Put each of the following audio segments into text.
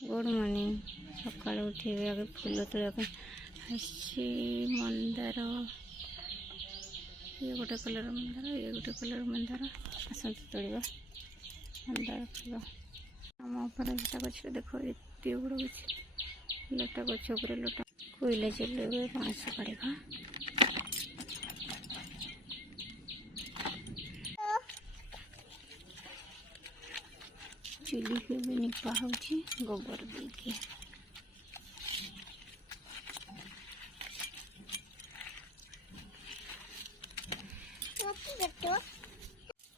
Good morning सकाल उठे आगे फूल तोड़ा मंदार ये गोटे कलर मंदार ये गोटे कलर मंदार आसत तोड़ा मंदार फूल आम लटा गच देख एत बड़ गच लटा गच लटा कोईला चले बाँस काढ़ा चुली के भी निपा हो गोबर देके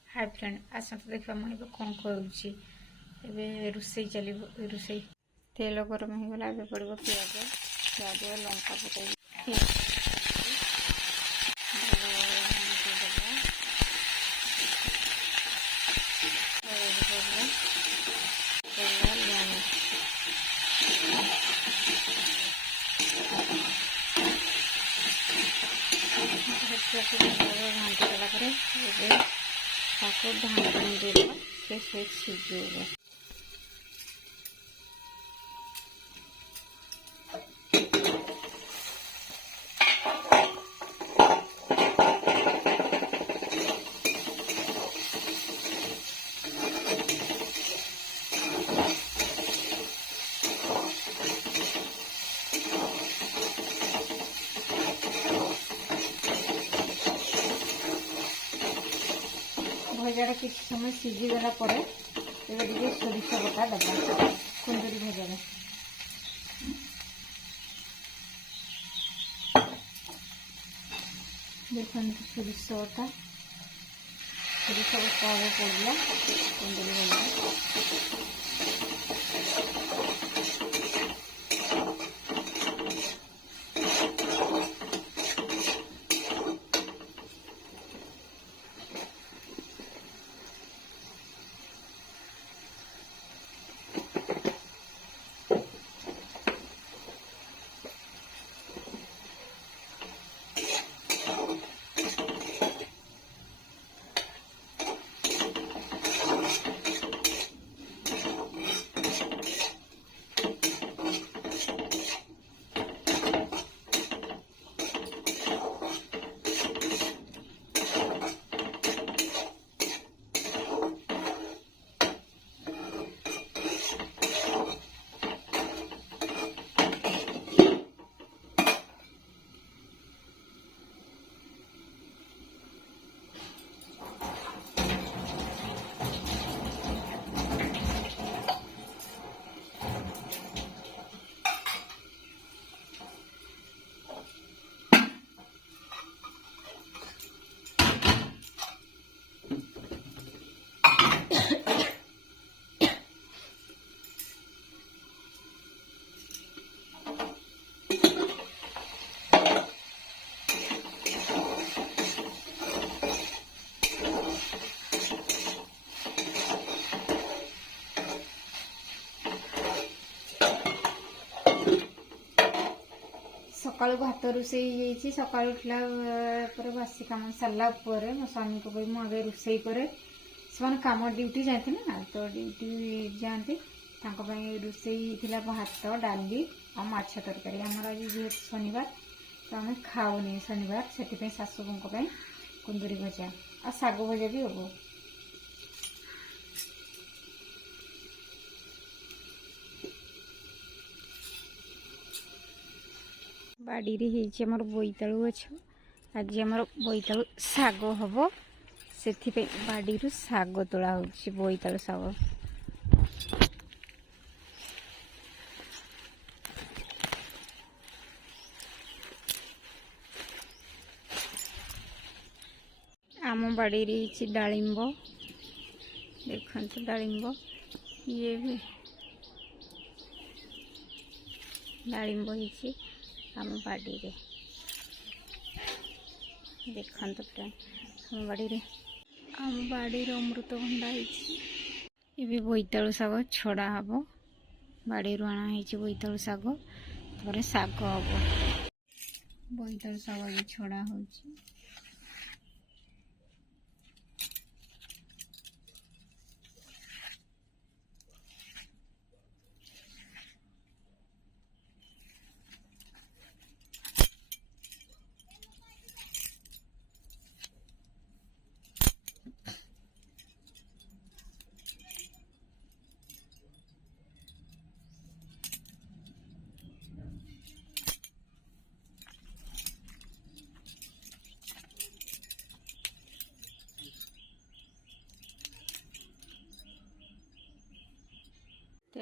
हाय फ्रेंड आसत देखा मुझे कौन करुच्ची रोसई चलो रोसई तेल गरम हो गला पड़ो पियाज पियाज लंका पकाई घाटी गलापर धान पानी देदेगा से सीझेगा भजा कि समय सीझीगला सोरिष बटा दबा कुंदरी भजा देखते सोरिष बटा पड़ा कुंदरी भजा सकाल भात रोसई सकाल उठला बासी कम सरला मो स्वामी को कही मुझे रोसई करे से कम ड्यूटी जाते ना तो ड्यूटी जाती रोसई भात डाली और माछ तरकारी आमर आज जेहतु शनिवार तो आम खाऊनी शनिवार से शाशुबों कुंदरी भजा और शाग भजा भी हम बाड़ी रे हमर बोईतालु गछ आज हमर बोईतालु शाग हम से बाड़ी शाग तोड़ा हो बोईतालु शाग आम बाड़ी रे डालिंब देखते डालिंब ये भी डालिंब हो आम बाड़ी रे देखते फ्रेंड आम बाड़ी रे अमृतभंडा ये बोईतालु शाग छड़ा हम बाड़ी आना बोईतालु शाग शाग हम बोईतालु शाग छड़ा हो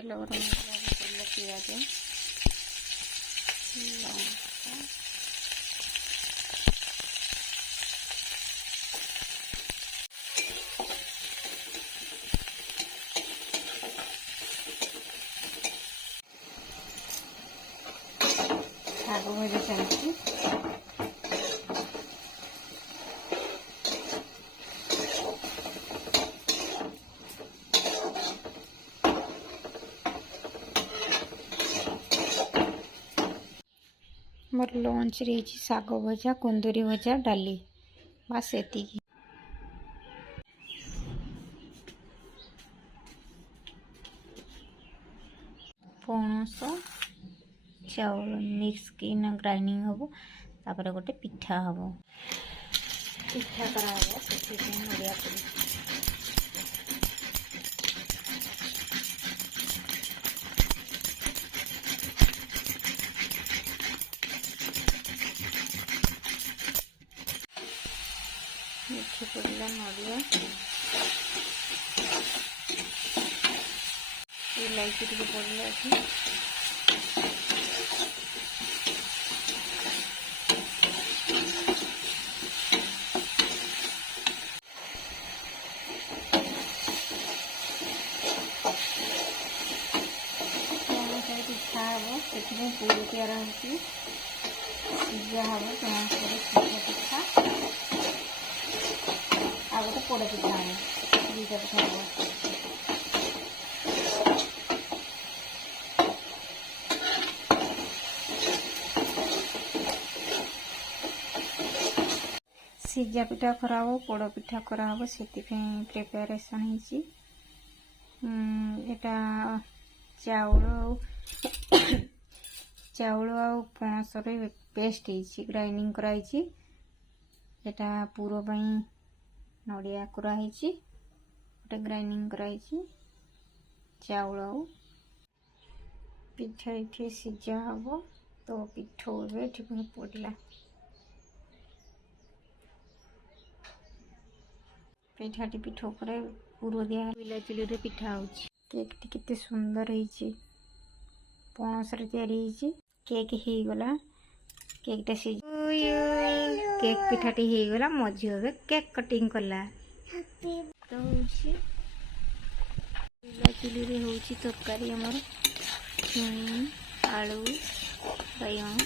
ତେଲ ଗରମ ହେଲା ପିଆଜ ଲଙ୍କା ଶାଗ ଭଜା ଚାଲିଛି। मोर लंच रही शाग भजा कुंदरी भजा डाली बस एतिकी। पणस चाउल मिक्स की ग्राइंडिंग हम तापर गोटे पिठा हम पिठा करा नड़िया मिठी पड़ा नड़िया इलायची टे पड़ा पिठा हम से पूरी तैयार सिजा हम पिठा आ गए पोड़ पिठा हम दुईटा पिठा हम सिजा पिठा कराव पोड़ पिठा कराव से प्रिपेरेसन एटा चाउल चाउल आ पणस पेस्ट ग्राइंडिंग कराई एटा पूरा नड़िया कराई गोटे ग्राइंडिंग कराई चाउल आ पिठा ये सिजा हम तो पिठा ये पड़ा पिठाटी पिठा पूरा दिया पिला चुली पिठा हो केक टी सुंदर है पणस केक हो गला केक केक पिठाटी हो गला मझी हे केक कटिंग कला तो पिला चुली हो तरकारी आमर आलू बैगन